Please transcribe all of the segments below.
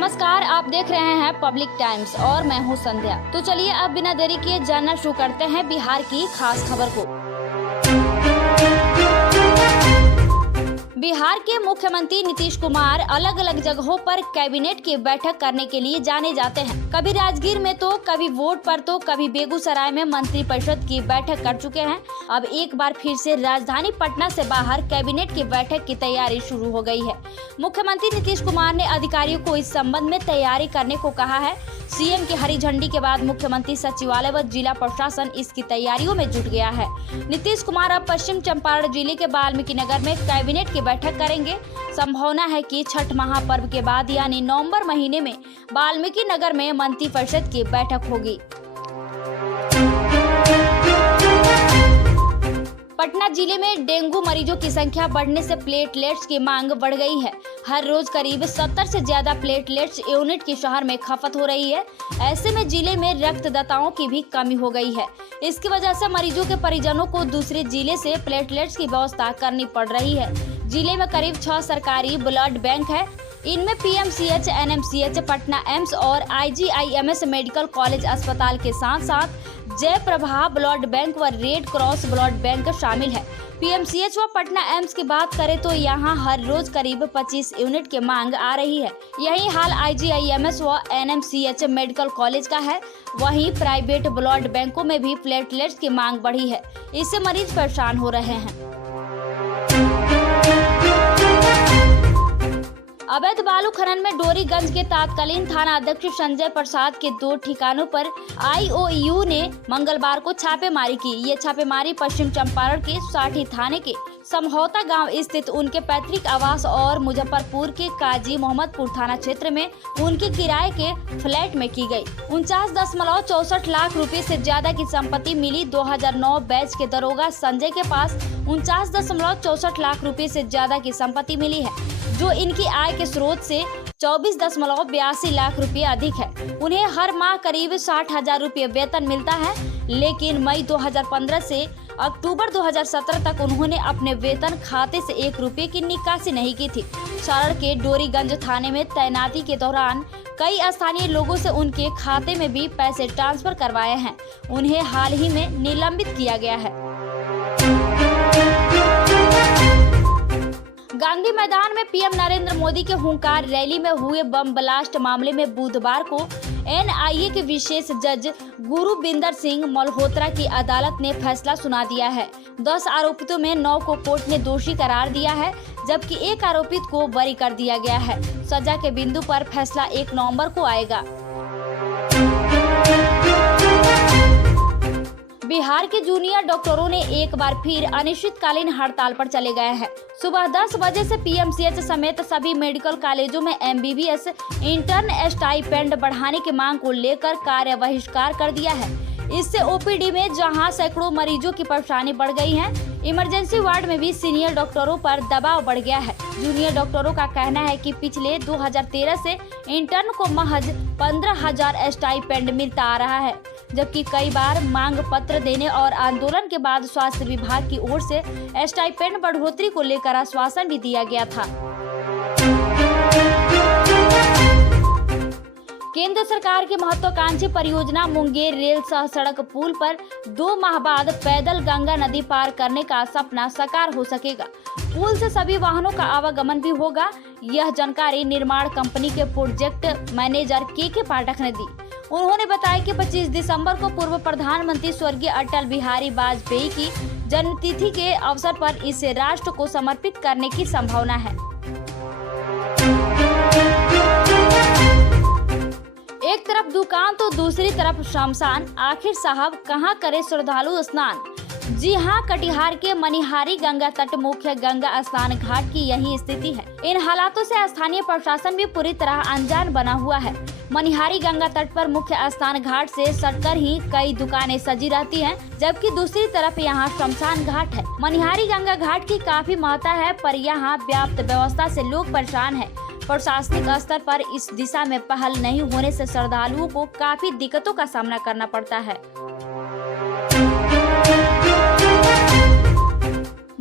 नमस्कार, आप देख रहे हैं पब्लिक टाइम्स और मैं हूं संध्या। तो चलिए अब बिना देरी किए जानना शुरू करते हैं बिहार की खास खबर को। बिहार के मुख्यमंत्री नीतीश कुमार अलग अलग जगहों पर कैबिनेट की बैठक करने के लिए जाने जाते हैं। कभी राजगीर में तो कभी वोट पर तो कभी बेगूसराय में मंत्रिपरिषद की बैठक कर चुके हैं। अब एक बार फिर से राजधानी पटना से बाहर कैबिनेट की बैठक की तैयारी शुरू हो गई है। मुख्यमंत्री नीतीश कुमार ने अधिकारियों को इस संबंध में तैयारी करने को कहा है। सीएम की हरी झंडी के बाद मुख्यमंत्री सचिवालय व जिला प्रशासन इसकी तैयारियों में जुट गया है। नीतीश कुमार अब पश्चिम चंपारण जिले के वाल्मीकि नगर में कैबिनेट की बैठक करेंगे। संभावना है कि छठ महापर्व के बाद यानी नवंबर महीने में वाल्मीकि नगर में मंत्रिपरिषद की बैठक होगी। पटना जिले में डेंगू मरीजों की संख्या बढ़ने से प्लेटलेट्स की मांग बढ़ गई है। हर रोज करीब 70 से ज्यादा प्लेटलेट्स यूनिट की शहर में खपत हो रही है। ऐसे में जिले में रक्तदाताओं की भी कमी हो गई है। इसकी वजह से मरीजों के परिजनों को दूसरे जिले से प्लेटलेट्स की व्यवस्था करनी पड़ रही है। जिले में करीब 6 सरकारी ब्लड बैंक है। इनमें पीएमसीएच, एनएमसीएच, पटना एम्स और आईजीआईएमएस मेडिकल कॉलेज अस्पताल के साथ साथ जयप्रभा ब्लड बैंक व रेड क्रॉस ब्लड बैंक शामिल है। पीएमसीएच व पटना एम्स की बात करें तो यहां हर रोज करीब 25 यूनिट की मांग आ रही है। यही हाल आईजीआईएमएस व एनएमसीएच मेडिकल कॉलेज का है। वहीं प्राइवेट ब्लड बैंकों में भी प्लेटलेट्स की मांग बढ़ी है। इससे मरीज परेशान हो रहे हैं। अवैध बालू खनन में डोरीगंज के तत्कालीन थाना अध्यक्ष संजय प्रसाद के 2 ठिकानों पर आईओयू ने मंगलवार को छापेमारी की। ये छापेमारी पश्चिम चंपारण के साठी थाने के समझौता गांव स्थित उनके पैतृक आवास और मुजफ्फरपुर के काजी मोहम्मदपुर थाना क्षेत्र में उनके किराए के फ्लैट में की गई। 49.64 लाख रुपए से ज्यादा की संपत्ति मिली। 2009 बैच के दरोगा संजय के पास 49.64 लाख रुपए से ज्यादा की संपत्ति मिली है, जो इनकी आय के स्रोत से 24.82 लाख रुपए अधिक है। उन्हें हर माह करीब 60,000 रुपए वेतन मिलता है, लेकिन मई 2015 से अक्टूबर 2017 तक उन्होंने अपने वेतन खाते से 1 रुपए की निकासी नहीं की थी। शहर के डोरीगंज थाने में तैनाती के दौरान कई स्थानीय लोगों से उनके खाते में भी पैसे ट्रांसफर करवाए हैं। उन्हें हाल ही में निलंबित किया गया है। गांधी मैदान में पीएम नरेंद्र मोदी के हुंकार रैली में हुए बम ब्लास्ट मामले में बुधवार को एनआईए के विशेष जज गुरबिंदर सिंह मल्होत्रा की अदालत ने फैसला सुना दिया है। 10 आरोपितों में 9 को कोर्ट ने दोषी करार दिया है, जबकि 1 आरोपित को बरी कर दिया गया है। सजा के बिंदु पर फैसला 1 नवंबर को आएगा। बिहार के जूनियर डॉक्टरों ने एक बार फिर अनिश्चितकालीन हड़ताल पर चले गए हैं। सुबह 10 बजे से पीएमसीएच समेत सभी मेडिकल कॉलेजों में एमबीबीएस इंटर्न स्टाइपेंड बढ़ाने की मांग को लेकर कार्य बहिष्कार कर दिया है। इससे ओपीडी में जहां सैकड़ों मरीजों की परेशानी बढ़ गई है, इमरजेंसी वार्ड में भी सीनियर डॉक्टरों पर दबाव बढ़ गया है। जूनियर डॉक्टरों का कहना है कि पिछले 2013 से इंटर्न को महज 15,000 स्टाइपेंड मिलता आ रहा है, जबकि कई बार मांग पत्र देने और आंदोलन के बाद स्वास्थ्य विभाग की ओर से स्टाइपेंड बढ़ोतरी को लेकर आश्वासन भी दिया गया था। केंद्र सरकार की महत्वाकांक्षी परियोजना मुंगेर रेल सह सड़क पुल पर 2 माह बाद पैदल गंगा नदी पार करने का सपना साकार हो सकेगा। पुल से सभी वाहनों का आवागमन भी होगा। यह जानकारी निर्माण कंपनी के प्रोजेक्ट मैनेजर के पाठक ने दी। उन्होंने बताया कि 25 दिसंबर को पूर्व प्रधानमंत्री स्वर्गीय अटल बिहारी वाजपेयी की जन्मतिथि के अवसर पर इसे राष्ट्र को समर्पित करने की संभावना है। एक तरफ दुकान तो दूसरी तरफ शमशान, आखिर साहब कहां करे श्रद्धालु स्नान। जी हां, कटिहार के मनिहारी गंगा तट मुख्य गंगा स्नान घाट की यही स्थिति है। इन हालातों से स्थानीय प्रशासन भी पूरी तरह अनजान बना हुआ है। मनिहारी गंगा तट पर मुख्य स्नान घाट से सटकर ही कई दुकानें सजी रहती हैं, जबकि दूसरी तरफ यहां शमशान घाट है। मनिहारी गंगा घाट की काफी महत्ता है, पर यहाँ व्याप्त व्यवस्था से लोग परेशान है। प्रशासनिक स्तर पर इस दिशा में पहल नहीं होने से श्रद्धालुओं को काफी दिक्कतों का सामना करना पड़ता है।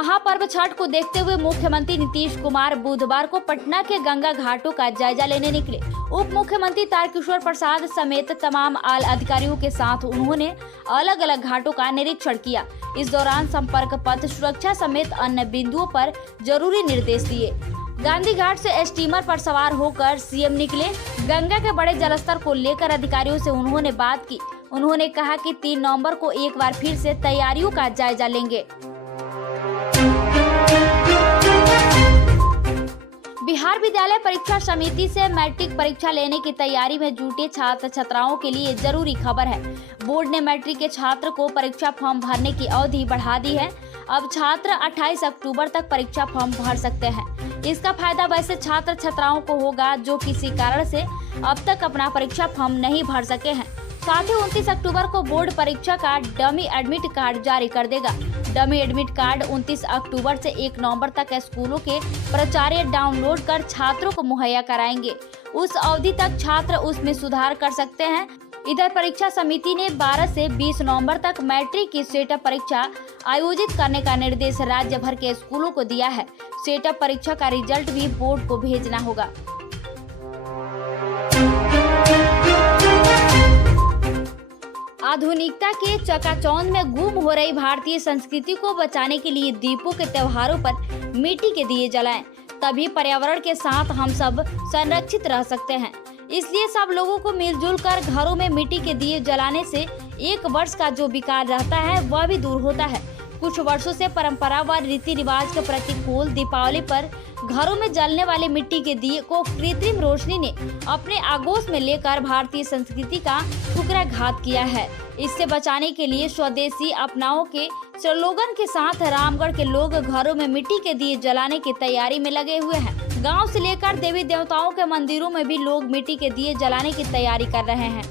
महापर्व छठ को देखते हुए मुख्यमंत्री नीतीश कुमार बुधवार को पटना के गंगा घाटों का जायजा लेने निकले। उप मुख्यमंत्री तारकिशोर प्रसाद समेत तमाम आला अधिकारियों के साथ उन्होंने अलग अलग घाटों का निरीक्षण किया। इस दौरान संपर्क पथ, सुरक्षा समेत अन्य बिंदुओं पर जरूरी निर्देश दिए। गांधी घाट से स्टीमर पर सवार होकर सीएम निकले। गंगा के बढ़े जलस्तर को लेकर अधिकारियों से उन्होंने बात की। उन्होंने कहा कि 3 नवंबर को एक बार फिर से तैयारियों का जायजा लेंगे। बिहार विद्यालय परीक्षा समिति से मैट्रिक परीक्षा लेने की तैयारी में जुटे छात्र छात्राओं के लिए जरूरी खबर है। बोर्ड ने मैट्रिक के छात्र को परीक्षा फॉर्म भरने की अवधि बढ़ा दी है। अब छात्र 28 अक्टूबर तक परीक्षा फॉर्म भर सकते हैं। इसका फायदा वैसे छात्र छात्राओं को होगा जो किसी कारण से अब तक अपना परीक्षा फॉर्म नहीं भर सके हैं। साथ ही 29 अक्टूबर को बोर्ड परीक्षा का डमी एडमिट कार्ड जारी कर देगा। डमी एडमिट कार्ड 29 अक्टूबर से 1 नवंबर तक स्कूलों के प्राचार्य डाउनलोड कर छात्रों को मुहैया कराएंगे। उस अवधि तक छात्र उसमें सुधार कर सकते हैं। इधर परीक्षा समिति ने 12 से 20 नवंबर तक मैट्रिक की सेटअप परीक्षा आयोजित करने का निर्देश राज्य भर के स्कूलों को दिया है। सेटअप परीक्षा का रिजल्ट भी बोर्ड को भेजना होगा। आधुनिकता के चकाचौंध में गुम हो रही भारतीय संस्कृति को बचाने के लिए दीपों के त्योहारों पर मिट्टी के दिए जलाएं, तभी पर्यावरण के साथ हम सब संरक्षित रह सकते हैं। इसलिए सब लोगों को मिलजुल कर घरों में मिट्टी के दिए जलाने से 1 वर्ष का जो विकार रहता है वह भी दूर होता है। कुछ वर्षों से परंपरा व रीति रिवाज के प्रतिकूल दीपावली पर घरों में जलने वाले मिट्टी के दिए को कृत्रिम रोशनी ने अपने आगोश में लेकर भारतीय संस्कृति का ठुकरा घात किया है। इससे बचाने के लिए स्वदेशी अपनाओ के स्लोगन के साथ रामगढ़ के लोग घरों में मिट्टी के दिए जलाने की तैयारी में लगे हुए हैं। गांव से लेकर देवी देवताओं के मंदिरों में भी लोग मिट्टी के दिए जलाने की तैयारी कर रहे हैं।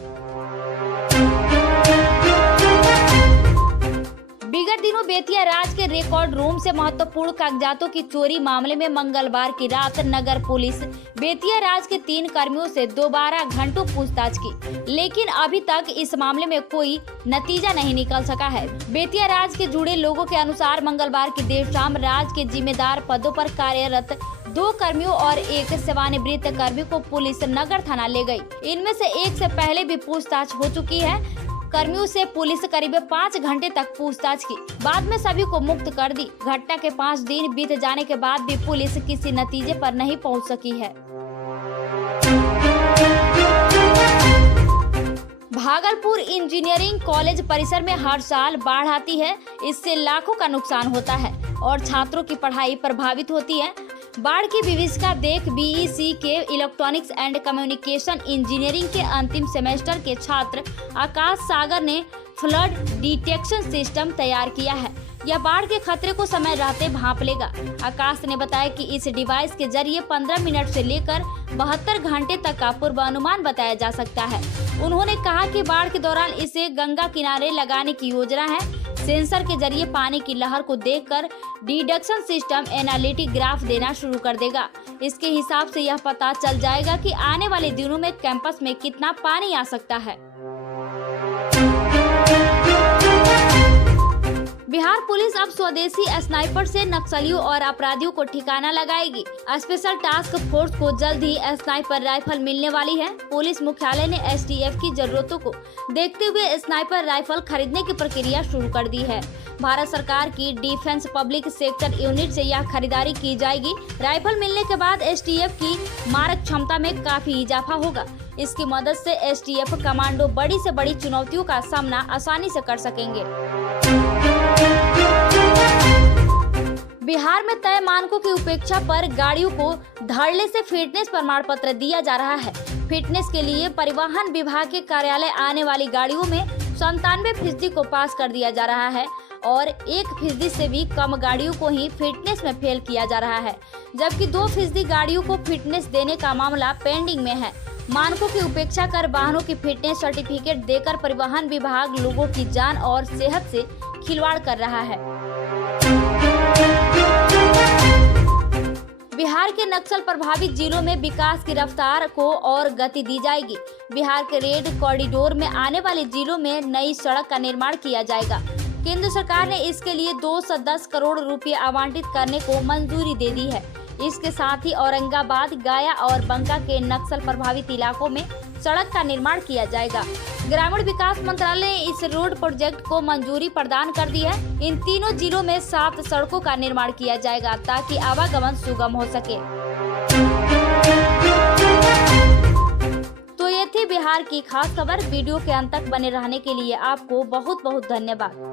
विगत दिनों बेतिया राज के रिकॉर्ड रूम से महत्वपूर्ण कागजातों की चोरी मामले में मंगलवार की रात नगर पुलिस बेतिया राज के 3 कर्मियों से दोबारा घंटों पूछताछ की, लेकिन अभी तक इस मामले में कोई नतीजा नहीं निकल सका है। बेतिया राज के जुड़े लोगों के अनुसार मंगलवार की देर शाम राज के जिम्मेदार पदों पर कार्यरत 2 कर्मियों और 1 सेवानिवृत्त कर्मी को पुलिस नगर थाना ले गई। इनमें से 1 से पहले भी पूछताछ हो चुकी है। कर्मियों से पुलिस करीब 5 घंटे तक पूछताछ की, बाद में सभी को मुक्त कर दी। घटना के 5 दिन बीत जाने के बाद भी पुलिस किसी नतीजे पर नहीं पहुंच सकी है। भागलपुर इंजीनियरिंग कॉलेज परिसर में हर साल बाढ़ आती है। इससे लाखों का नुकसान होता है और छात्रों की पढ़ाई प्रभावित होती है। बाढ़ की विभीषिका देख बीईसी के इलेक्ट्रॉनिक्स एंड कम्युनिकेशन इंजीनियरिंग के अंतिम सेमेस्टर के छात्र आकाश सागर ने फ्लड डिटेक्शन सिस्टम तैयार किया है। यह बाढ़ के खतरे को समय रहते भांप लेगा। आकाश ने बताया कि इस डिवाइस के जरिए 15 मिनट से लेकर 72 घंटे तक का पूर्वानुमान बताया जा सकता है। उन्होंने कहा कि बाढ़ के दौरान इसे गंगा किनारे लगाने की योजना है। सेंसर के जरिए पानी की लहर को देखकर डिडक्शन सिस्टम एनालिटिक ग्राफ देना शुरू कर देगा। इसके हिसाब से यह पता चल जाएगा कि आने वाले दिनों में कैंपस में कितना पानी आ सकता है। बिहार पुलिस अब स्वदेशी स्नाइपर से नक्सलियों और अपराधियों को ठिकाना लगाएगी। स्पेशल टास्क फोर्स को जल्द ही स्नाइपर राइफल मिलने वाली है। पुलिस मुख्यालय ने एसटीएफ की जरूरतों को देखते हुए स्नाइपर राइफल खरीदने की प्रक्रिया शुरू कर दी है। भारत सरकार की डिफेंस पब्लिक सेक्टर यूनिट से यह खरीदारी की जाएगी। राइफल मिलने के बाद एसटीएफ की मारक क्षमता में काफी इजाफा होगा। इसकी मदद से एसटीएफ कमांडो बड़ी से बड़ी चुनौतियों का सामना आसानी से कर सकेंगे। बिहार में तय मानकों की उपेक्षा पर गाड़ियों को धड़ल्ले से फिटनेस प्रमाण पत्र दिया जा रहा है। फिटनेस के लिए परिवहन विभाग के कार्यालय आने वाली गाड़ियों में 97% को पास कर दिया जा रहा है और 1% से भी कम गाड़ियों को ही फिटनेस में फेल किया जा रहा है, जबकि 2% गाड़ियों को फिटनेस देने का मामला पेंडिंग में है। मानकों की उपेक्षा कर वाहनों की फिटनेस सर्टिफिकेट देकर परिवहन विभाग लोगों की जान और सेहत से खिलवाड़ कर रहा है। बिहार के नक्सल प्रभावित जिलों में विकास की रफ्तार को और गति दी जाएगी। बिहार के रेड कॉरिडोर में आने वाले जिलों में नई सड़क का निर्माण किया जाएगा। केंद्र सरकार ने इसके लिए 210 करोड़ रुपए आवंटित करने को मंजूरी दे दी है। इसके साथ ही औरंगाबाद, गया और बंका के नक्सल प्रभावित इलाकों में सड़क का निर्माण किया जाएगा। ग्रामीण विकास मंत्रालय ने इस रोड प्रोजेक्ट को मंजूरी प्रदान कर दी है। इन तीनों जिलों में 7 सड़कों का निर्माण किया जाएगा ताकि आवागमन सुगम हो सके। तो ये थी बिहार की खास खबर। वीडियो के अंत तक बने रहने के लिए आपको बहुत बहुत धन्यवाद।